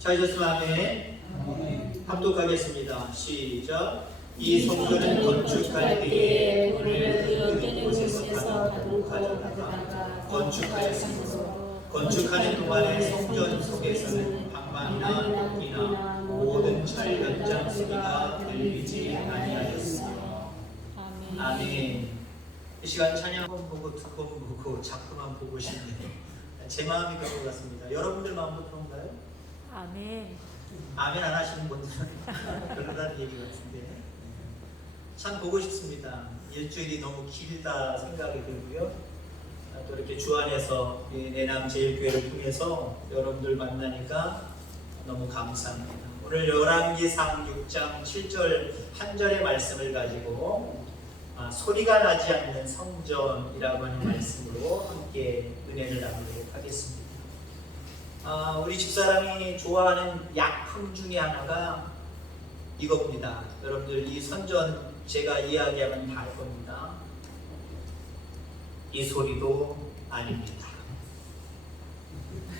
찾으셨으면 아멘. 합독하겠습니다. 시작. 이 성전을 건축할 때에 돈을 든 곳에서 가져다가 건축하였으므로 건축하는 동안에 성전 속에서는 방망이나 도끼나 모든 철 연장 소리가 들리지 아니하였으며. 아멘. 이 시간 찬양 한 번 보고 두 번 보고 자꾸만 보고 싶네요. 제 마음이 그런 것 같습니다. 여러분들 마음도 그런가요? 아멘. 아멘 안 하시는 분들은 그러다는 얘기 같은데 참 보고 싶습니다. 일주일이 너무 길다 생각이 들고요. 또 이렇게 주 안에서 내남 제일교회를 통해서 여러분들 만나니까 너무 감사합니다. 오늘 열왕기상 6장 7절 한 절의 말씀을 가지고 소리가 나지 않는 성전이라고 하는 말씀으로 함께 은혜를 나누도록 하겠습니다. 우리 집사람이 좋아하는 약품 중에 하나가 이겁니다. 여러분들 이 성전 제가 이야기하면 다 알 겁니다. 이 소리도 아닙니다.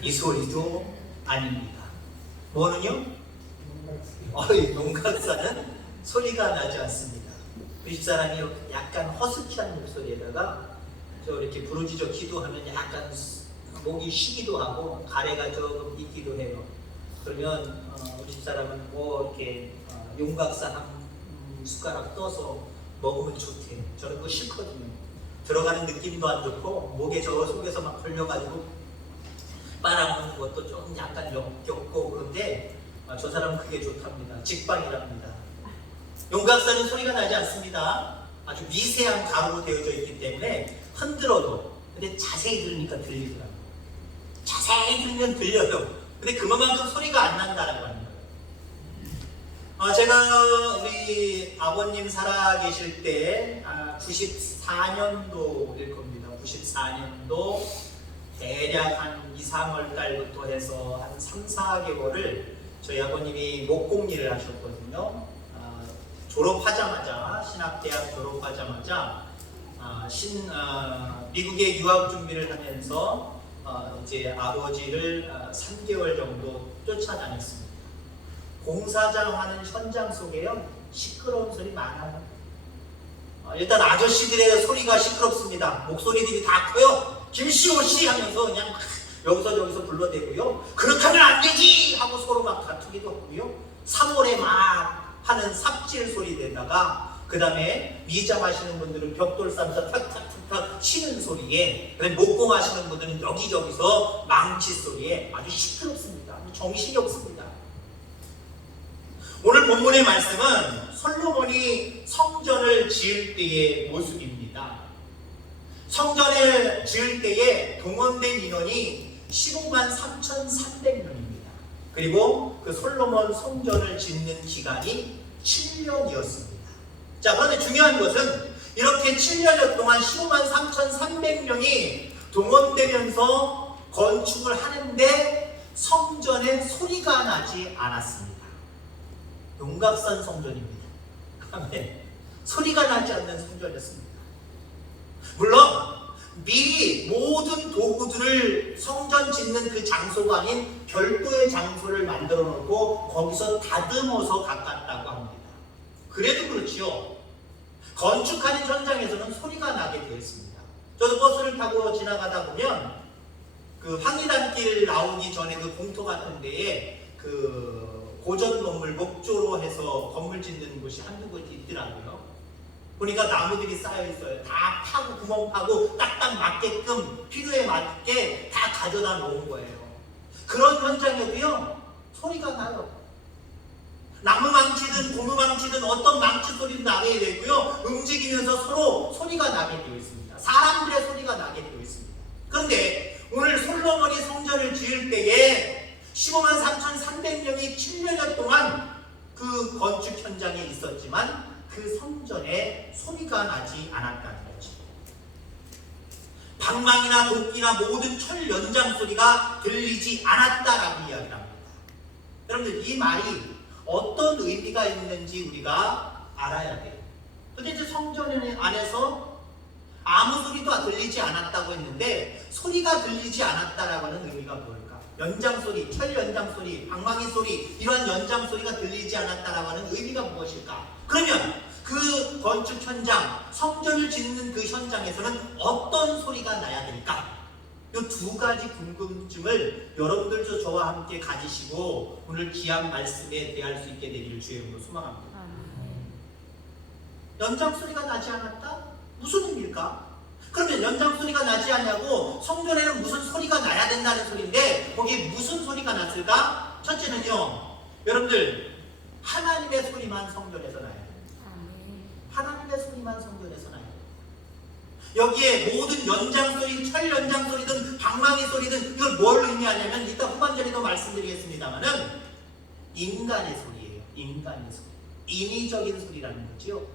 이 소리도 아닙니다. 뭐는요? 농각사는 소리가 나지 않습니다. 우리 집사람이 약간 허스키한 목소리에다가 저 이렇게 부르짖어 기도하면 약간 목이 쉬기도 하고 가래가 조금 있기도 해요. 그러면 우리 집사람은 뭐 이렇게 용각사 한 숟가락 떠서 먹으면 좋대. 저는 그거 싫거든요. 들어가는 느낌도 안 좋고 목에 저 속에서 막 걸려가지고 빨아먹는 것도 좀 약간 역겹고 그런데 저 사람은 그게 좋답니다. 직방이랍니다. 용각사는 소리가 나지 않습니다. 아주 미세한 가루로 되어져 있기 때문에 흔들어도 근데 자세히 들으니까 들리더라고요. 자세히 들으면 들려요. 근데 그만큼 소리가 안 난다는 거예요. 제가 우리 아버님 살아계실 때 94년도일 겁니다. 94년도 대략 한 2, 3월 달부터 해서 한 3, 4개월을 저희 아버님이 목공일을 하셨거든요. 졸업하자마자 신학대학 졸업하자마자 미국에 유학 준비를 하면서 이제 아버지를 3개월 정도 쫓아다녔습니다. 공사장 하는 현장 속에요 시끄러운 소리 많아요. 일단 아저씨들의 소리가 시끄럽습니다. 목소리들이 다 커요. 김씨오씨 하면서 그냥 막 여기서 저기서 불러대고요. 그렇게 하면 안 되지 하고 서로 막 다투기도 하고요. 3월에 막 하는 삽질 소리에다가 그 다음에 미자 마시는 분들은 벽돌 싸면서 탁탁탁탁 치는 소리에 그다음에 목공 하시는 분들은 여기저기서 망치 소리에 아주 시끄럽습니다. 정신이 없습니다. 오늘 본문의 말씀은 솔로몬이 성전을 지을 때의 모습입니다. 성전을 지을 때에 동원된 인원이 15만 3,300명입니다. 그리고 그 솔로몬 성전을 짓는 기간이 7년이었습니다. 자, 그런데 중요한 것은 이렇게 7년여 동안 15만 3,300명이 동원되면서 건축을 하는데 성전에 소리가 나지 않았습니다. 용각산 성전입니다. 아멘. 소리가 나지 않는 성전이었습니다. 물론 미리 모든 도구들을 성전 짓는 그 장소가 아닌 별도의 장소를 만들어 놓고 거기서 다듬어서 가깝다고 합니다. 그래도 그렇지요. 건축하는 현장에서는 소리가 나게 되어 있습니다. 저도 버스를 타고 지나가다 보면 그 황리단길 나오기 전에 그 공터 같은 데에 그 고전 건물 목조로 해서 건물 짓는 곳이 한두 곳이 있더라고요. 보니까 나무들이 쌓여 있어요. 다 파고 구멍 파고 딱딱 맞게끔 필요에 맞게 다 가져다 놓은 거예요. 그런 현장에도요 소리가 나요. 나무 망치든 고무 망치든 어떤 망치 소리도 나게 되고요. 움직이면서 서로 소리가 나게 되어 있습니다. 사람들의 소리가 나게 되어 있습니다. 그런데 오늘 솔로몬이 성전을 지을 때에 15만 3,300명이 7년여 동안 그 건축 현장에 있었지만 그 성전에 소리가 나지 않았다는 거죠. 방망이나 도끼나 모든 철 연장 소리가 들리지 않았다라고 이야기를 합니다. 여러분들 이 말이 어떤 의미가 있는지 우리가 알아야 돼요. 도대체 성전 안에서 아무 소리도 들리지 않았다고 했는데 소리가 들리지 않았다라고 하는 의미가 뭘까? 연장소리, 철연장소리, 방망이소리 이러한 연장소리가 들리지 않았다라고 하는 의미가 무엇일까? 그러면 그 건축 현장, 성전을 짓는 그 현장에서는 어떤 소리가 나야 될까? 이 두 가지 궁금증을 여러분들도 저와 함께 가지시고 오늘 귀한 말씀에 대할 수 있게 되기를 주의 이름으로 소망합니다. 연장소리가 나지 않았다? 무슨 의미일까? 그러면 연장소리가 나지 않냐고 성전에는 무슨 소리가 나야 된다는 소리인데 거기에 무슨 소리가 났을까? 첫째는요, 여러분들 하나님의 소리만 성전에서 나야 돼요. 하나님의 소리만 성전에서 나야 돼요. 여기에 모든 연장소리, 철연장소리든 방망이소리든 이걸 뭘 의미하냐면 이따 후반절에도 말씀드리겠습니다만은 인간의 소리예요. 인간의 소리. 인위적인 소리라는 거죠.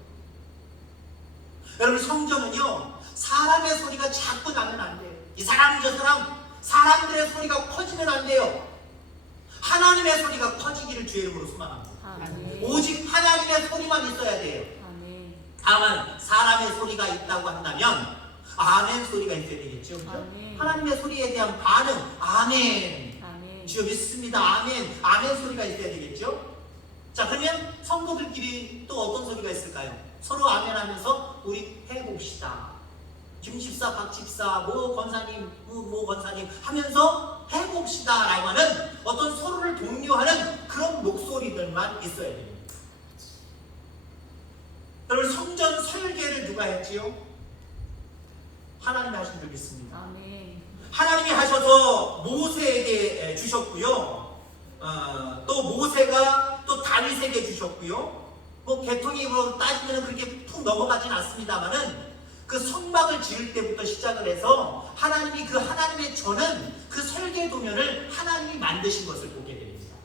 여러분 성전은요 사람의 소리가 자꾸 나면 안 돼요. 이 사람 저 사람 사람들의 소리가 커지면 안 돼요. 하나님의 소리가 커지기를 주의 이름으로 소망합니다. 오직 하나님의 소리만 있어야 돼요. 다만 사람의 소리가 있다고 한다면 아멘 소리가 있어야 되겠죠. 그렇죠? 하나님의 소리에 대한 반응 아멘. 주여 믿습니다. 아멘. 아멘 소리가 있어야 되겠죠. 자, 그러면 성도들끼리 또 어떤 소리가 있을까요? 서로 아멘 하면서 우리 해봅시다. 김 집사, 박 집사, 모 권사님, 모 권사님 하면서 해봅시다 라고 하는 어떤 서로를 독려하는 그런 목소리들만 있어야 됩니다. 여러분 성전 설계를 누가 했지요? 하나님이 하신 줄 믿습니다. 하나님이 하셔서 모세에게 주셨고요. 또 모세가 또 다윗에게 주셨고요. 뭐 계통으로 따지면 그렇게 푹 넘어가진 않습니다만은 그 성막을 지을 때부터 시작을 해서 하나님이 그 하나님의 전은 그 설계 도면을 하나님이 만드신 것을 보게 됩니다.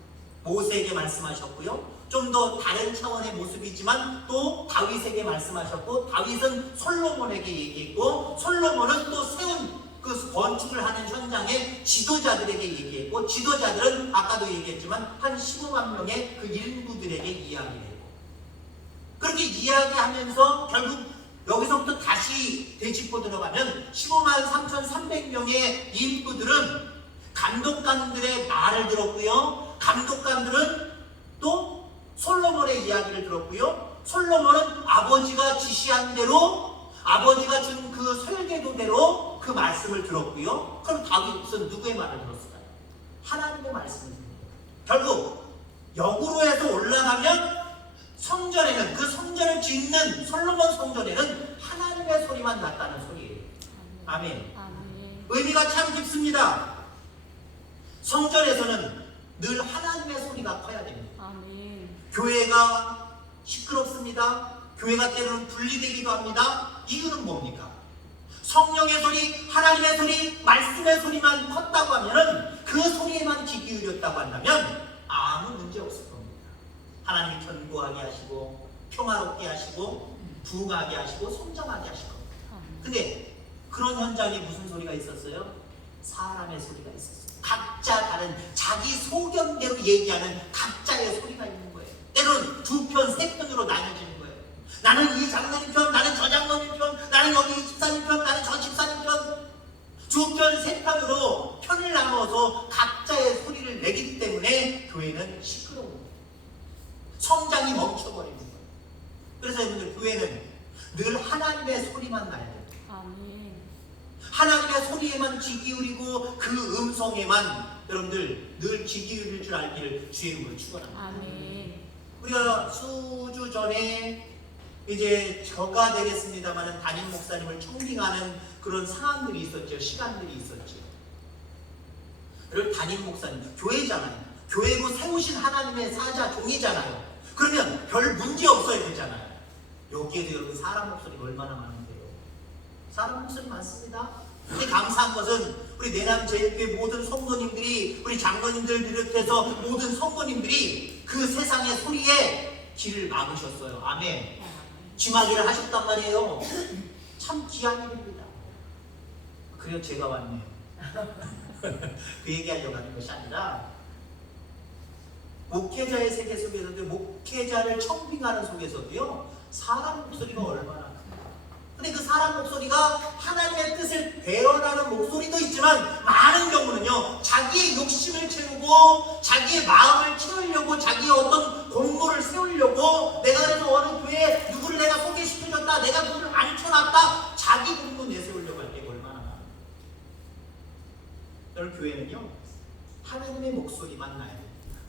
모세에게 말씀하셨고요. 좀 더 다른 차원의 모습이지만 또 다윗에게 말씀하셨고 다윗은 솔로몬에게 얘기했고 솔로몬은 또 세운 그 건축을 하는 현장의 지도자들에게 얘기했고 지도자들은 아까도 얘기했지만 한 15만 명의 그 인부들에게 이야기를 했고 그렇게 이야기하면서 결국 여기서부터 다시 되짚고 들어가면 15만 3,300명의 인부들은 감독관들의 말을 들었고요. 감독관들은 또 솔로몬의 이야기를 들었고요. 솔로몬은 아버지가 지시한 대로 아버지가 준 그 설계도대로 그 말씀을 들었고요. 그럼 다윗은 누구의 말을 들었을까요? 하나님의 말씀을 들었어요. 결국 역으로 해서 올라가면 성전에는 그 성전을 짓는 솔로몬 성전에는 하나님의 소리만 났다는 소리예요. 아멘. 의미가 참 깊습니다. 성전에서는 늘 하나님의 소리가 커야 됩니다. 교회가 시끄럽습니다. 교회가 때로는 분리되기도 합니다. 이유는 뭡니까? 성령의 소리, 하나님의 소리, 말씀의 소리만 컸다고 하면은 그 소리에만 귀 기울였다고 한다면 아무 문제 없을 겁니다. 하나님이 견고하게 하시고 평화롭게 하시고 부흥하게 하시고 성장하게 하실 겁니다. 근데 그런 현장에 무슨 소리가 있었어요? 사람의 소리가 있었어요. 각자 다른 자기 소견대로 얘기하는 각자의 소리가 있는 거예요. 때로는 두 편, 세 편으로 나뉘어지는 거예요. 나는 이 장로님 편, 나는 저 장로님 편, 나는 여기 집사님 편, 나는 저 집사님 편. 두 편, 세 편으로 편을 나눠서 각자의 소리를 내기 때문에 교회는 시끄러운 거예요. 성장이 멈춰버리는 거예요. 그래서 여러분들 교회는 늘 하나님의 소리만 나야 돼요. 하나님의 소리에만 귀 기울이고 그 음성에만 여러분들 늘 귀 기울일 줄 알기를 주의 이름으로 축원합니다. 우리가 수주 전에 이제 저가 되겠습니다만은 담임 목사님을 청빙하는 그런 상황들이 있었죠. 시간들이 있었죠. 여러분 담임 목사님 교회잖아요. 교회고 세우신 하나님의 사자 종이잖아요. 그러면 별 문제 없어야 되잖아요. 여기에도 여러분 사람 목소리가 얼마나 많은데요. 사람 목소리 많습니다. 근데 감사한 것은 우리 내남제일교회 모든 성도님들이 우리 장로님들 비롯해서 모든 성도님들이 그 세상의 소리에 귀를 막으셨어요. 아멘. 귀마개를 하셨단 말이에요. 참 귀한 일입니다. 그래요 제가 왔네요. 그 얘기하려고 하는 것이 아니라 목회자의 세계 속에서도 목회자를 청빙하는 속에서도요 사람 목소리가 얼마나 큰가. 근데 그 사람 목소리가 하나님의 뜻을 대언하는 목소리도 있지만 많은 경우는요, 자기의 욕심을 채우고 자기의 마음을 채우려고 자기의 어떤 공로를 세우려고 내가 그래서 어느 교회에 누구를 내가 소개시켜줬다, 내가 누구를 앉혀놨다, 자기 공로 내세우려고 할 때가 얼마나 많아요. 여러분, 교회는요 하나님의 목소리만 나야 됩니다.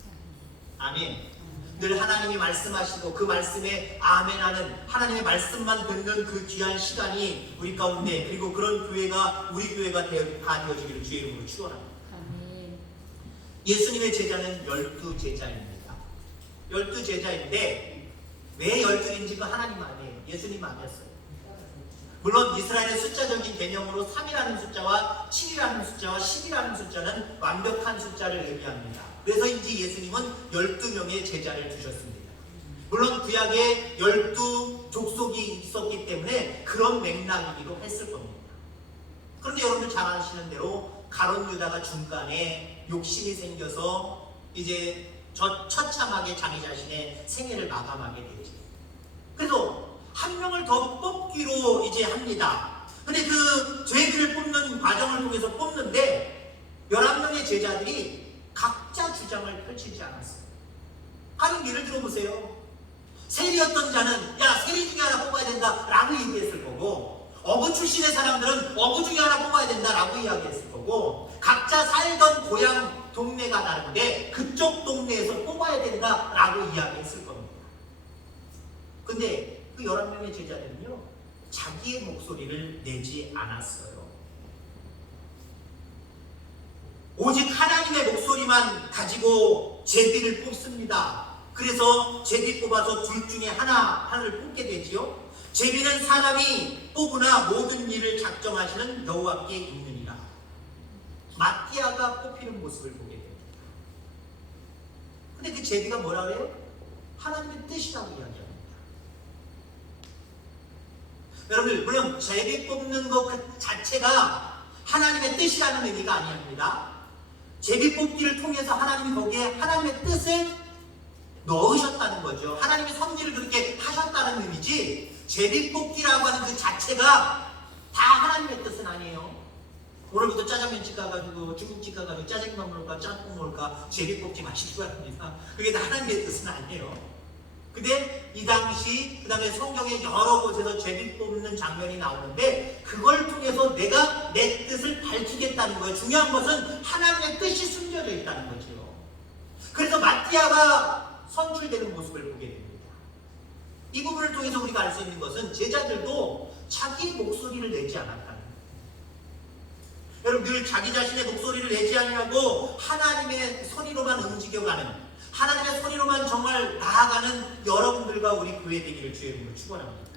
아멘. 늘 하나님이 말씀하시고 그 말씀에 아멘하는, 하나님의 말씀만 듣는 그 귀한 시간이 우리 가운데, 그리고 그런 교회가 우리 교회가 다 되어지기를 주의 이름으로 축원합니다. 예수님의 제자는 12제자입니다. 12제자인데 왜 12인지 그 하나님 아니에요. 예수님 아니었어요. 물론 이스라엘의 숫자적인 개념으로 3이라는 숫자와 7이라는 숫자와 10이라는 숫자는 완벽한 숫자를 의미합니다. 그래서인지 예수님은 12명의 제자를 두셨습니다. 물론 구약에 12족속이 있었기 때문에 그런 맥락이기도 했을 겁니다. 그런데 여러분들 잘 아시는 대로 가룟 유다가 중간에 욕심이 생겨서 이제 처참하게 자기 자신의 생애를 마감하게 되죠. 그래서 한 명을 더 뽑기로 이제 합니다. 근데 그 죄인들을 뽑는 과정을 통해서 뽑는데 11명의 제자들이 각자 주장을 펼치지 않았어요. 아니, 예를 들어보세요. 세리였던 자는 야, 세리 중에 하나 뽑아야 된다 라고 얘기했을 거고, 어부 출신의 사람들은 어부 중에 하나 뽑아야 된다 라고 이야기했을 거고, 각자 살던 고향 동네가 다른데 그쪽 동네에서 뽑아야 된다 라고 이야기했을 겁니다. 근데 그 11명의 제자들은요, 자기의 목소리를 내지 않았어요. 오직 하나님의 목소리만 가지고 제비를 뽑습니다. 그래서 제비 뽑아서 둘 중에 하나를 뽑게 되지요. 제비는 사람이 뽑으나 모든 일을 작정하시는 여호와께 있느니라. 마띠아가 뽑히는 모습을 보게 됩니다. 근데 그 제비가 뭐라 그래요? 하나님의 뜻이라고 이야기합니다. 여러분들, 물론 제비 뽑는 것 자체가 하나님의 뜻이라는 의미가 아닙니다. 제비 뽑기를 통해서 하나님이 거기에 하나님의 뜻을 넣으셨다는 거죠. 하나님의 섭리를 그렇게 하셨다는 의미지, 제비 뽑기라고 하는 그 자체가 다 하나님의 뜻은 아니에요. 오늘부터 짜장면집 가가지고 중국집 가가지고 짜장면 먹을까 짬뽕 먹을까 제비 뽑기 마시기 바랍니다. 그게 다 하나님의 뜻은 아니에요. 근데 이 당시 그 다음에 성경에 여러 곳에서 제비 뽑는 장면이 나오는데 그걸 통해서 내가 내 뜻을 밝히겠다는 거예요. 중요한 것은 하나님의 뜻이 숨겨져 있다는 거죠. 그래서 마띠아가 선출되는 모습을 보게 됩니다. 이 부분을 통해서 우리가 알 수 있는 것은 제자들도 자기 목소리를 내지 않았다는 거예요. 여러분, 늘 자기 자신의 목소리를 내지 않으려고 하나님의 소리로만 움직여가는, 하나님의 소리로만 정말 나아가는 여러분들과 우리 교회 되기를 주의 이름으로 축원합니다.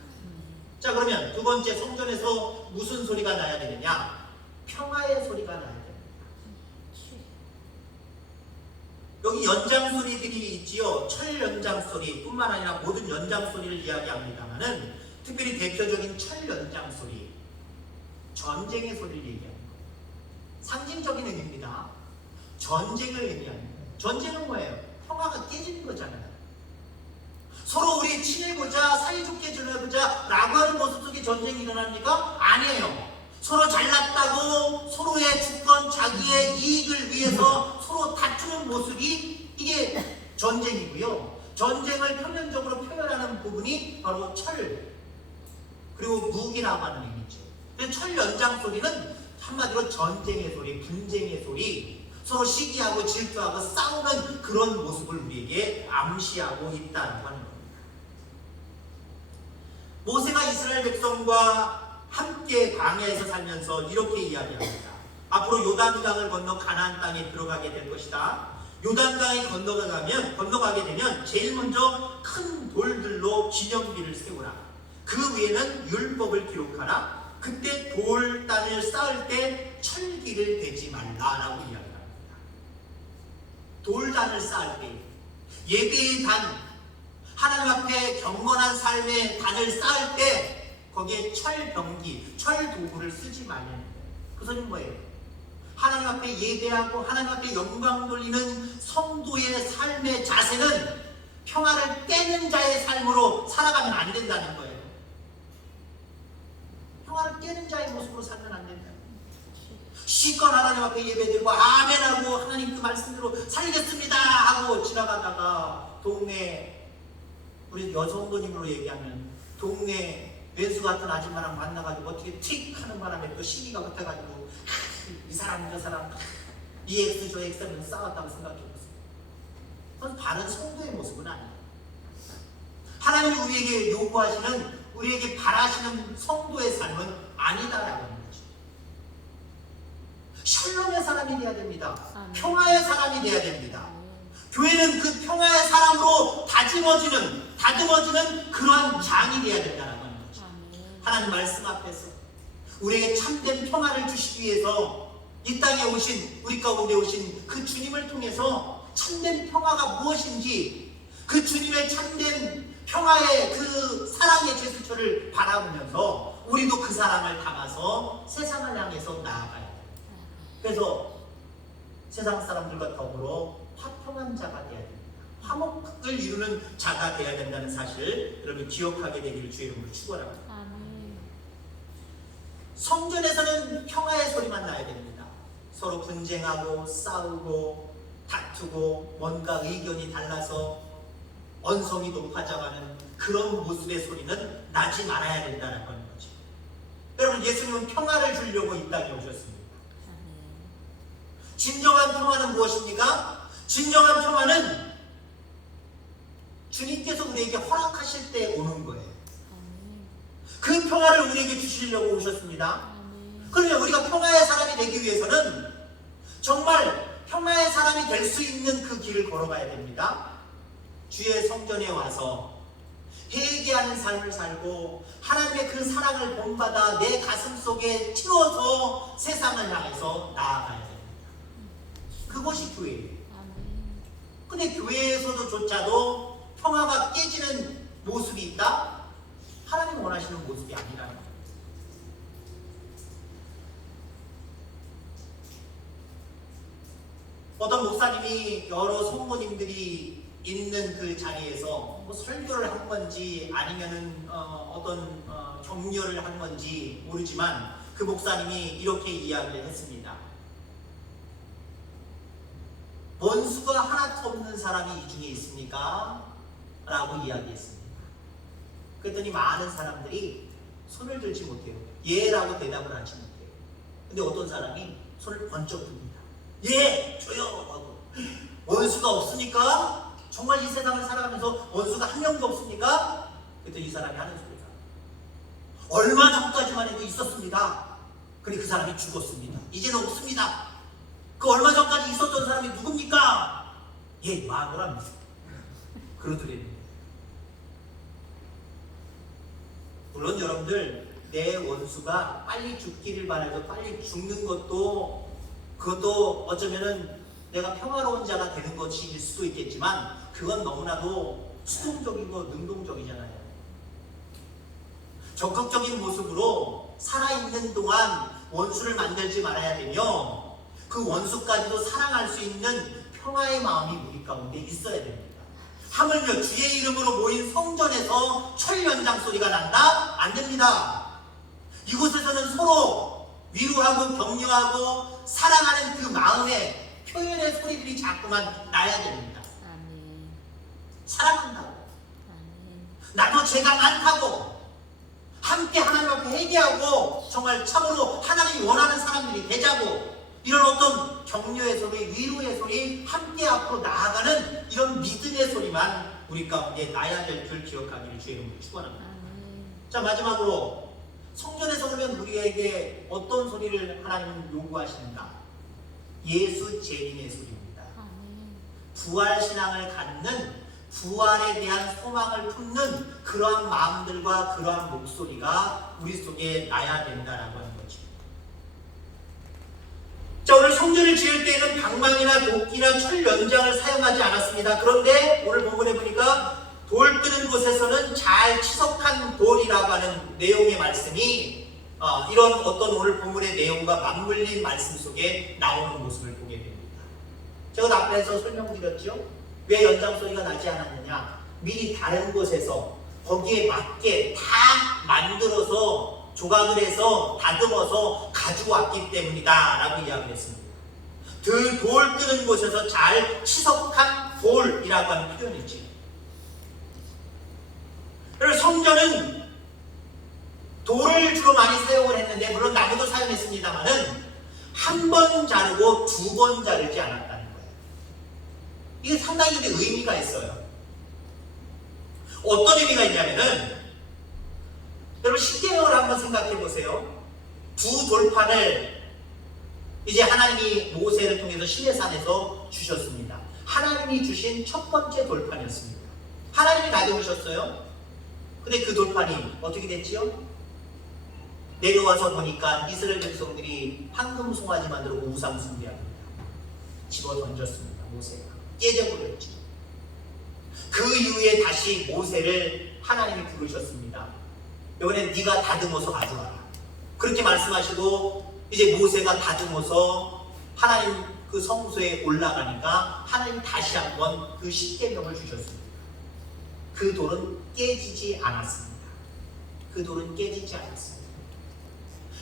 자, 그러면 두 번째, 성전에서 무슨 소리가 나야 되느냐? 평화의 소리가 나야 됩니다. 여기 연장 소리들이 있지요. 철 연장 소리 뿐만 아니라 모든 연장 소리를 이야기합니다만은 특별히 대표적인 철 연장 소리, 전쟁의 소리를 얘기합니다. 상징적인 의미입니다. 전쟁을 의미합니다. 전쟁은 뭐예요? 평화가 깨지는 거잖아요. 서로 우리 친해보자, 사이좋게 지내보자 라고 하는 모습 속에 전쟁이 일어납니까? 아니에요. 서로 잘났다고 서로의 주권, 자기의 이익을 위해서 서로 다투는 모습이 이게 전쟁이고요. 전쟁을 표면적으로 표현하는 부분이 바로 철, 그리고 무기라고 하는 의미죠. 철 연장 소리는 한마디로 전쟁의 소리, 분쟁의 소리, 서로 시기하고 질투하고 싸우는 그런 모습을 우리에게 암시하고 있다고 하는 겁니다. 모세가 이스라엘 백성과 함께 광야에서 살면서 이렇게 이야기합니다. 앞으로 요단강을 건너 가나안 땅에 들어가게 될 것이다. 요단강이 건너가게 되면 제일 먼저 큰 돌들로 기념비를 세우라. 그 위에는 율법을 기록하라. 그때 돌단을 쌓을 때 철기를 대지 말라라고 이야기합니다. 돌단을 쌓을 때, 예배의 단, 하나님 앞에 경건한 삶의 단을 쌓을 때 거기에 철병기, 철도구를 쓰지 말라는 거예요. 그 소리는 뭐예요? 하나님 앞에 예배하고 하나님 앞에 영광 돌리는 성도의 삶의 자세는 평화를 깨는 자의 삶으로 살아가면 안 된다는 거예요. 평화를 깨는 자의 모습으로 살면 안 된다. 시건 하나님 앞에 예배드리고 아멘하고 하나님 그 말씀대로 살겠습니다 하고 지나가다가 동네, 우리 여성도님으로 얘기하면 동네 왼수 같은 아줌마랑 만나가지고 어떻게 틱 하는 바람에 또 시기가 붙어가지고 이 사람 저 사람 EX 저 X는 싸웠다고 생각해보세요. 그건 바른 성도의 모습은 아니에요. 하나님이 우리에게 요구하시는, 우리에게 바라시는 성도의 삶은 아니다라고 하는 거죠. 샬롬의 사람이 돼야 됩니다. 평화의 사람이 돼야 됩니다. 교회는 그 평화의 사람으로 다듬어지는 그러한 장이 돼야 된다는 거죠. 하나님 말씀 앞에서 우리에게 참된 평화를 주시기 위해서 이 땅에 오신, 우리 가운데 오신 그 주님을 통해서 참된 평화가 무엇인지, 그 주님의 참된 평화의 그 사랑의 제스처를 바라보면서 우리도 그 사랑을 담아서 세상을 향해서 나아가야 돼요. 그래서 세상 사람들과 더불어 화평한 자가 되어야 됩니다. 화목을 이루는 자가 되어야 된다는 사실 여러분 기억하게 되기를 주의 이름으로 축원합니다. 성전에서는 평화의 소리만 나야 됩니다. 서로 분쟁하고 싸우고 다투고 뭔가 의견이 달라서 언성이 높아져가는 그런 모습의 소리는 나지 말아야 된다는 거죠. 여러분, 예수님은 평화를 주려고 이 땅에 오셨습니다. 진정한 평화는 무엇입니까? 진정한 평화는 주님께서 우리에게 허락하실 때 오는 거예요. 그 평화를 우리에게 주시려고 오셨습니다. 그러면 우리가 평화의 사람이 되기 위해서는 정말 평화의 사람이 될 수 있는 그 길을 걸어가야 됩니다. 주의 성전에 와서 회개하는 삶을 살고 하나님의 그 사랑을 본받아 내 가슴 속에 채워서 세상을 향해서 나아가야 됩니다. 그것이 교회예요. 근데 교회에서도 평화가 깨지는 모습이 있다? 하나님 원하시는 모습이 아니라는 거예요. 어떤 목사님이 여러 성도님들이 있는 그 자리에서 뭐 설교를 한 건지 아니면은 어떤 격려를 한 건지 모르지만 그 목사님이 이렇게 이야기를 했습니다. 원수가 하나도 없는 사람이 이 중에 있습니까? 라고 이야기했습니다. 그랬더니 많은 사람들이 손을 들지 못해요. 예 라고 대답을 하지 못해요. 근데 어떤 사람이 손을 번쩍 듭니다. 예! 저요! 하고. 원수가 없으니까? 정말 이 세상을 살아가면서 원수가 한 명도 없습니까? 그랬더니 이 사람이 하는 소리가 얼마 전까지만 해도 있었습니다. 근데 그 사람이 죽었습니다. 이제는 없습니다. 그 얼마 전까지 있었던 사람이 누굽니까? 예, 마누라입니다. 그러더래요. 물론 여러분들, 내 원수가 빨리 죽기를 바라서 빨리 죽는 것도, 그것도 어쩌면은 내가 평화로운 자가 되는 것일 수도 있겠지만 그건 너무나도 수동적이고 능동적이잖아요. 적극적인 모습으로 살아있는 동안 원수를 만들지 말아야 되며 그 원수까지도 사랑할 수 있는 평화의 마음이 우리 가운데 있어야 됩니다. 하물며 주의 이름으로 모인 성전에서 철연장 소리가 난다? 안 됩니다. 이곳에서는 서로 위로하고 격려하고 사랑하는 그 마음의 표현의 소리들이 자꾸만 나야 됩니다. 사랑한다고, 나도 죄가 많다고, 함께 하나님 앞에 회개하고 정말 참으로 하나님이 원하는 사람들이 되자고, 이런 어떤 격려의 소리, 위로의 소리, 함께 앞으로 나아가는 이런 믿음의 소리만 우리 가운데 나야 될 줄 기억하기를 주의 이름으로 축원합니다. 자, 마지막으로 성전에서 오면 우리에게 어떤 소리를 하나님은 요구하시는가? 예수 재림의 소리입니다. 부활신앙을 갖는, 부활에 대한 소망을 품는 그러한 마음들과 그러한 목소리가 우리 속에 나야 된다라고 하는 거죠. 자, 오늘 성전을 지을 때에는 방망이나 도끼나 철 연장을 사용하지 않았습니다. 그런데 오늘 본문에 보니까 돌 뜨는 곳에서는 잘 치석한 돌이라고 하는 내용의 말씀이 이런 어떤 오늘 본문의 내용과 맞물린 말씀 속에 나오는 모습을 보게 됩니다. 제가 앞에서 설명드렸죠. 왜 연장 소리가 나지 않았느냐? 미리 다른 곳에서 거기에 맞게 다 만들어서 조각을 해서 다듬어서 가져왔기 때문이다 라고 이야기를 했습니다. 그 돌 뜨는 곳에서 잘 치석한 돌이라고 하는 표현이지. 그래서 성전은 돌을 주로 많이 사용을 했는데, 물론 나무도 사용했습니다만은 한 번 자르고 두 번 자르지 않았다는 거예요. 이게 상당히 근데 의미가 있어요. 어떤 의미가 있냐면은, 여러분 십계명을 한번 생각해 보세요. 두 돌판을 이제 하나님이 모세를 통해서 시내산에서 주셨습니다. 하나님이 주신 첫 번째 돌판이었습니다. 하나님이 가져오셨어요. 근데 그 돌판이 어떻게 됐지요? 내려와서 보니까 이스라엘 백성들이 황금 송아지 만들고 우상 숭배합니다. 집어 던졌습니다. 모세가 깨져버렸죠. 그 이후에 다시 모세를 하나님이 부르셨습니다. 이번엔 네가 다듬어서 가져와라. 그렇게 말씀하시고 이제 모세가 다듬어서 하나님 그 성소에 올라가니까 하나님 다시 한번 그 십계명을 주셨습니다. 그 돌은 깨지지 않았습니다. 그 돌은 깨지지 않았습니다.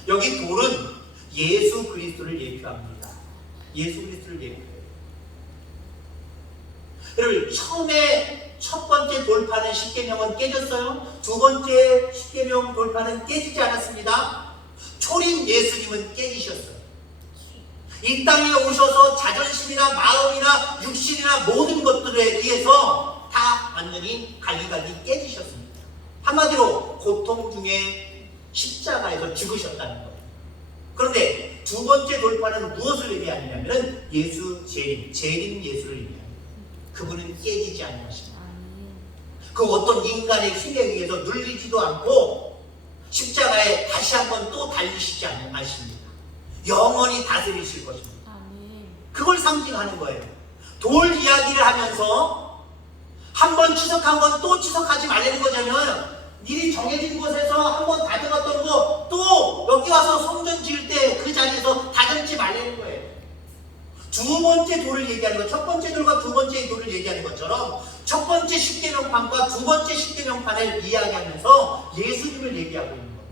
여기 돌은 예수 그리스도를 예표합니다. 예수 그리스도를 예표해요. 여러분 처음에 첫 번째 돌판은 십계명은 깨졌어요. 두 번째 십계명 돌판은 깨지지 않았습니다. 초림 예수님은 깨지셨어요. 이 땅에 오셔서 자존심이나 마음이나 육신이나 모든 것들에 의해서 다 완전히 갈리갈리 깨지셨습니다. 한마디로 고통 중에 십자가에서 죽으셨다는 거예요. 그런데 두 번째 돌파는 무엇을 의미하냐면 예수 재림 예수를 의미합니다. 그분은 깨지지 아니하십니다. 그 어떤 인간의 힘에 의해서 눌리지도 않고 십자가에 다시 한번 또 달리시지 않으십니다. 영원히 다스리실 것입니다. 그걸 상징하는 거예요. 돌 이야기를 하면서 한번 치석한 건 또 치석하지 말라는 거냐면, 미리 정해진 곳에서 한번 다듬었던 거 또 여기 와서 성전 지을 때 그 자리에서 다듬지 말라는 거예요. 두 번째 돌을 얘기하는 것, 첫 번째 돌과 두 번째 돌을 얘기하는 것처럼 첫 번째 십계명판과 두 번째 십계명판을 이야기하면서 예수님을 얘기하고 있는 겁니다.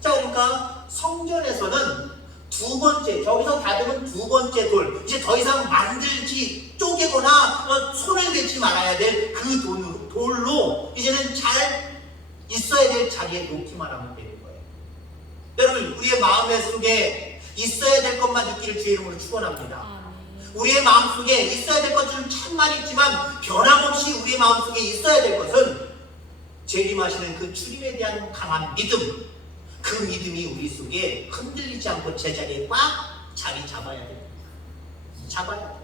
자, 그러니까 성전에서는 두 번째, 저기서 다듬은 두 번째 돌, 이제 더 이상 만들지, 쪼개거나 손을 대지 말아야 될 그 돌로 이제는 잘 있어야 될 자리에 놓기만 하면 되는 거예요. 여러분, 우리의 마음 속에 있어야 될 것만 있기를 주의 이름으로 축원합니다. 우리의 마음속에 있어야 될 것들은 참만 있지만 변함없이 우리의 마음속에 있어야 될 것은 재림하시는 그 주님에 대한 강한 믿음, 그 믿음이 우리 속에 흔들리지 않고 제자리에 꽉 자리 잡아야 됩니다. 잡아야 돼요.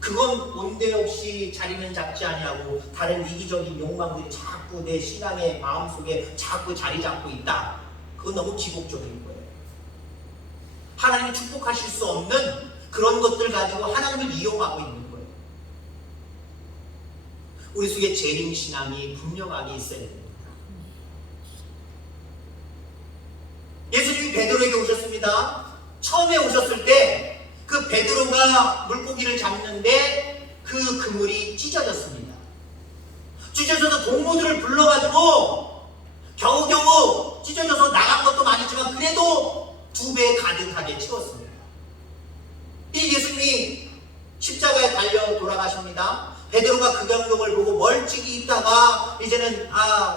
그건 온데 없이 자리는 잡지 아니하고 다른 이기적인 욕망들이 자꾸 내 신앙의 마음속에 자꾸 자리 잡고 있다. 그건 너무 기복적인 거예요. 하나님이 축복하실 수 없는 그런 것들 가지고 하나님을 이용하고 있는 거예요. 우리 속에 재림신앙이 분명하게 있어야 됩니다. 예수님이 베드로에게 오셨습니다. 처음에 오셨을 때 그 베드로가 물고기를 잡는데 그 그물이 찢어졌습니다. 찢어져서 동무들을 불러가지고 겨우겨우 찢어져서 나간 것도 많았지만 그래도 2배 가득하게 채웠습니다. 이 예수님이 십자가에 달려 돌아가십니다. 베드로가 그 경력을 보고 멀찍이 있다가 이제는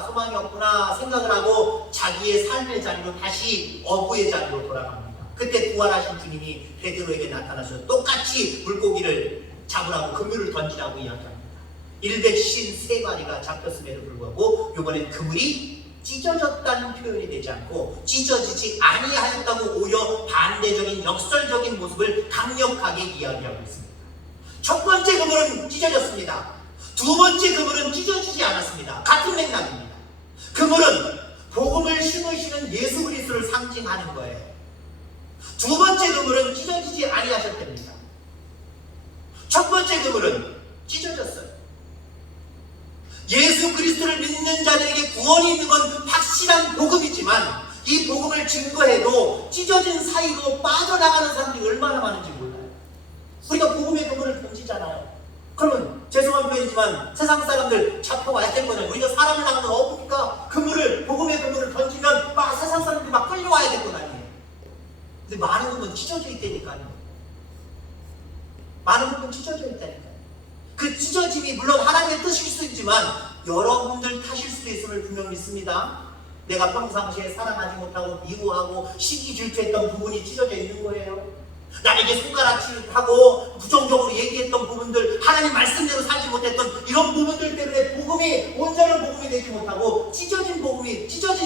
소망이 없구나 생각을 하고 자기의 삶의 자리로 다시 어부의 자리로 돌아갑니다. 그때 부활하신 주님이 베드로에게 나타나셔서 똑같이 물고기를 잡으라고 그물을 던지라고 이야기합니다. 153마리가 잡혔음에도 불구하고 이번엔 그물이 찢어졌다는 표현이 되지 않고 찢어지지 아니하였다고 오히려 반대적인 역설적인 모습을 강력하게 이야기하고 있습니다. 첫 번째 그물은 찢어졌습니다. 두 번째 그물은 찢어지지 않았습니다. 같은 맥락입니다. 그물은 복음을 심으시는 예수 그리스도를 상징하는 거예요. 두 번째 그물은 찢어지지 아니하셨답니다. 첫 번째 그물은 찢어졌어요. 예수 그리스도를 믿는 자들에게 구원이 있는 건 확실한 복음이지만 이 복음을 증거해도 찢어진 사이로 빠져나가는 사람들이 얼마나 많은지 몰라요. 우리가 복음의 그물을 던지잖아요. 그러면 죄송한 표현이지만 세상 사람들 잡혀와야 될 거잖아요. 우리가 사람을 낳는 어부니까 복음의 그물을 던지면 막 세상 사람들이 막 끌려와야 될 건 아니에요. 근데 많은 부분 찢어져 있다니까요. 많은 부분 찢어져 있다니까요. 그 찢어짐이 물론 하나님의 뜻일 수 있지만 여러분들 탓일 수도 있음을 분명 믿습니다. 내가 평상시에 사랑하지 못하고 미워하고 시기 질투했던 부분이 찢어져 있는 거예요. 나에게 손가락질하고 부정적으로 얘기했던 부분들, 하나님 말씀대로 살지 못했던 이런 부분들 때문에 복음이 온전한 복음이 되지 못하고 찢어진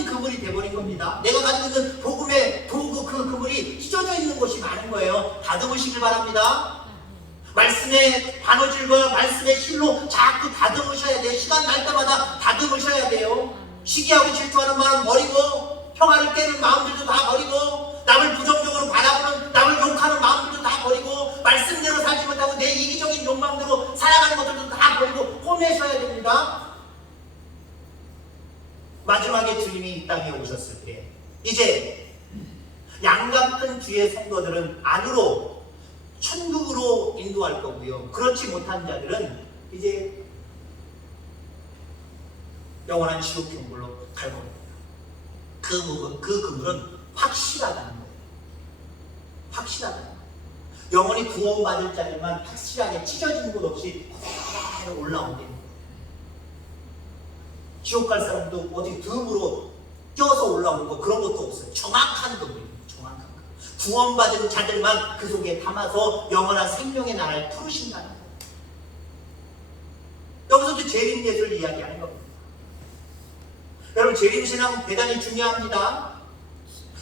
그물이 돼버린 겁니다. 내가 가지고 있는 복음의 도구, 그 그물이 찢어져 있는 곳이 많은 거예요. 다듬으시길 바랍니다. 말씀의 바느질과 말씀의 실로 자꾸 다듬으셔야 돼요. 시간 날 때마다 다듬으셔야 돼요. 시기하고 질투하는 마음 버리고, 평화를 깨는 마음들도 다 버리고, 남을 부정적으로 바라보는, 남을 욕하는 마음들도 다 버리고, 말씀대로 살지 못하고 내 이기적인 욕망대로 살아가는 것들도 다 버리고 꿰매셔야 됩니다. 마지막에 주님이 이 땅에 오셨을 때 이제 양같은 주의 성도들은 안으로 천국으로 인도할 거고요. 그렇지 못한 자들은 이제 영원한 지옥 경불로 갈 겁니다. 그 그물은 확실하다는 거예요. 확실하다는 거예요. 영원히 구원받을 자들만 확실하게 찢어진 곳 없이 그대로 올라오게 됩니다. 지옥 갈 사람도 어디 덤으로 껴서 올라오는 거 그런 것도 없어요. 정확한 그물입니다. 정확한 그물. 구원받은 자들만 그 속에 담아서 영원한 생명의 나라를 풀으신다는 거예요. 여기서도 재림예술 이야기하는 겁니다. 여러분, 재림신앙 대단히 중요합니다.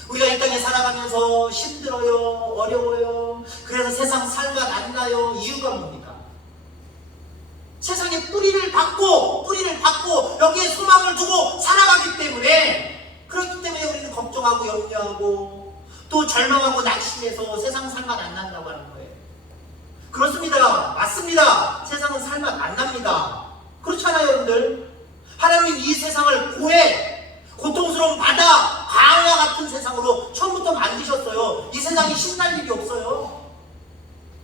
우리가 이 땅에 살아가면서 힘들어요, 어려워요, 그래서 세상 살맛 안 나요. 이유가 뭡니까? 세상에 뿌리를 받고 여기에 소망을 두고 살아가기 때문에, 그렇기 때문에 우리는 걱정하고 염려하고 또 절망하고 낙심해서 세상 살맛 안 난다고 하는 거예요. 그렇습니다. 맞습니다. 세상은 살맛 안 납니다. 그렇잖아요, 여러분들. 하나님 이 세상을 고통스러운 바다, 광야 같은 세상으로 처음부터 만드셨어요. 이 세상이 신날 일이 없어요.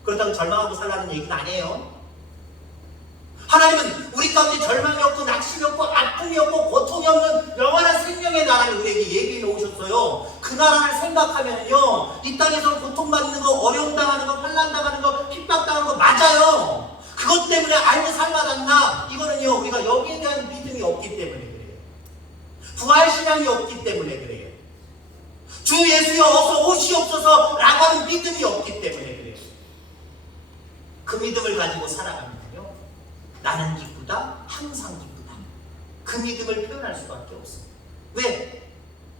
그렇다고 절망하고 살라는 얘기는 아니에요. 하나님은 우리 가운데 절망이 없고 낙심이 없고 아픔이 없고 고통이 없는 영원한 생명의 나라를 우리에게 예비해 놓으셨어요. 그 나라를 생각하면요, 이 땅에서 고통받는 거, 어려움 당하는 거, 환난 당하는 거, 핍박당하는 거 맞아요. 그것 때문에 알고 살만한다. 이거는요, 우리가 여기에 대한 믿음이 없기 때문에 그래요. 부활신앙이 없기 때문에 그래요. 주 예수여 어서 오시옵소서 라고 하는 믿음이 없기 때문에 그래요. 그 믿음을 가지고 살아가면요, 나는 기쁘다, 항상 기쁘다. 그 믿음을 표현할 수밖에 없어요. 왜?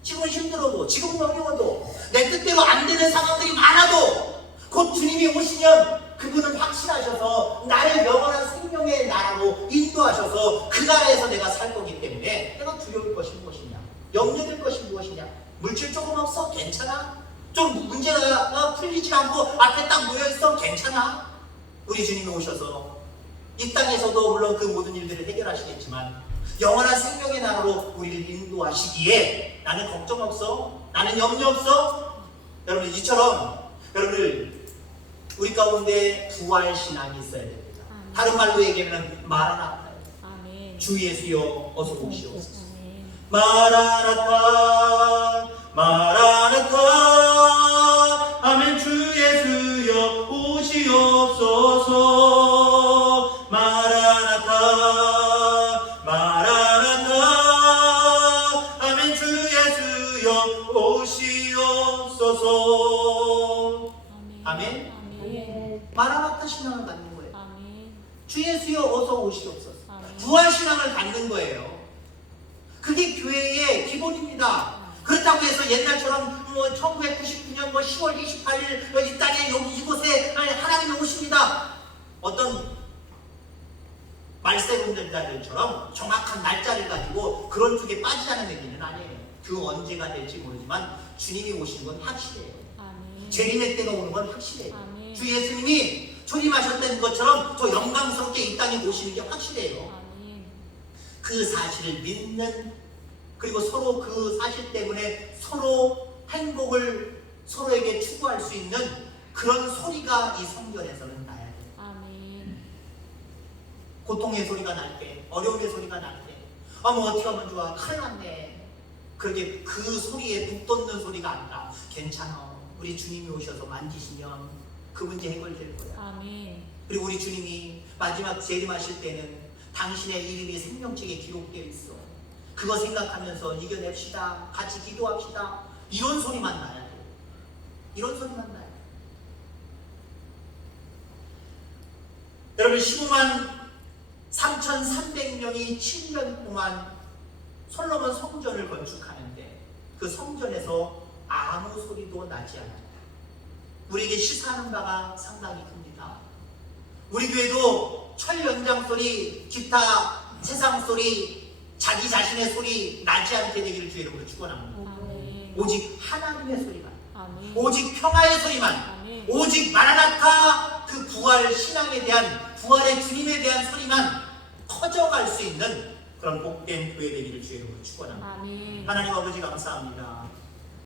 지금은 힘들어도, 지금은 어려워도, 내 뜻대로 안 되는 상황들이 많아도 곧 주님이 오시면 그분은 확실하셔서 나를 영원한 생명의 나라로 인도하셔서 그 나라에서 내가 살 거기 때문에 내가 두려울 것이 무엇이냐, 염려될 것이 무엇이냐. 물질 조금 없어? 괜찮아. 좀 문제가 풀리지 않고 앞에 딱 모여있어? 괜찮아. 우리 주님이 오셔서 이 땅에서도 물론 그 모든 일들을 해결하시겠지만 영원한 생명의 나라로 우리를 인도하시기에 나는 걱정 없어? 나는 염려 없어? 여러분, 이처럼 여러분들 우리 가운데 부활신앙이 있어야 됩니다. 아멘. 다른 말로 얘기하면 마라나타예요. 주 예수여 어서 오시옵소서. 마라나타 마라나타 아멘. 주 예수여 오시옵소서. 마라나타 마라나타 아멘. 주 예수여 오시옵소서. 아멘. 마라나타 신앙을 갖는 거예요. 아멘. 주 예수여 어서 오시옵소서. 아멘. 부활 신앙을 갖는 거예요. 그게 교회의 기본입니다. 그렇다고 해서 옛날처럼 1999년 10월 28일 이 땅에 여기 이곳에 하나님이 오십니다. 어떤 말세분들처럼 정확한 날짜를 가지고 그런 쪽에 빠지자는 얘기는 아니에요. 그 언제가 될지 모르지만 주님이 오시는 건 확실해요. 아멘. 재림의 때가 오는 건 확실해요. 아멘. 주 예수님이 초림하셨던 것처럼 더 영광스럽게 이 땅에 오시는 게 확실해요. 아멘. 그 사실을 믿는, 그리고 서로 그 사실 때문에 서로 행복을 서로에게 추구할 수 있는 그런 소리가 이 성전에서는 나야 돼요. 아멘. 고통의 소리가 날 때, 어려움의 소리가 날 때, 뭐 어떻게 하면 좋아, 큰일 났네. 그렇게 그 소리에 북돋는 소리가 아니라 괜찮아, 우리 주님이 오셔서 만지시면 그 문제 해결될 거야. 아멘. 그리고 우리 주님이 마지막 재림하실 때는 당신의 이름이 생명책에 기록되어 있어. 그거 생각하면서 이겨냅시다, 같이 기도합시다, 이런 소리만 나야 돼. 이런 소리만 나야 돼. 여러분, 15만 3,300명이 7년 동안 솔로몬 성전을 건축하는데 그 성전에서 아무 소리도 나지 않았다. 우리에게 시사하는 바가 상당히 큽니다. 우리 교회도 철 연장 소리, 기타 세상 소리, 자기 자신의 소리 나지 않게 되기를 주의 이름으로 축원합니다. 아멘. 오직 하나님의 소리만, 아멘. 오직 평화의 소리만, 아멘. 오직 마라나타 그 부활 신앙에 대한, 부활의 주님에 대한 소리만 커져갈 수 있는 그런 복된 교회 되기를 주의 이름으로 축원합니다. 아멘. 하나님 아버지 감사합니다.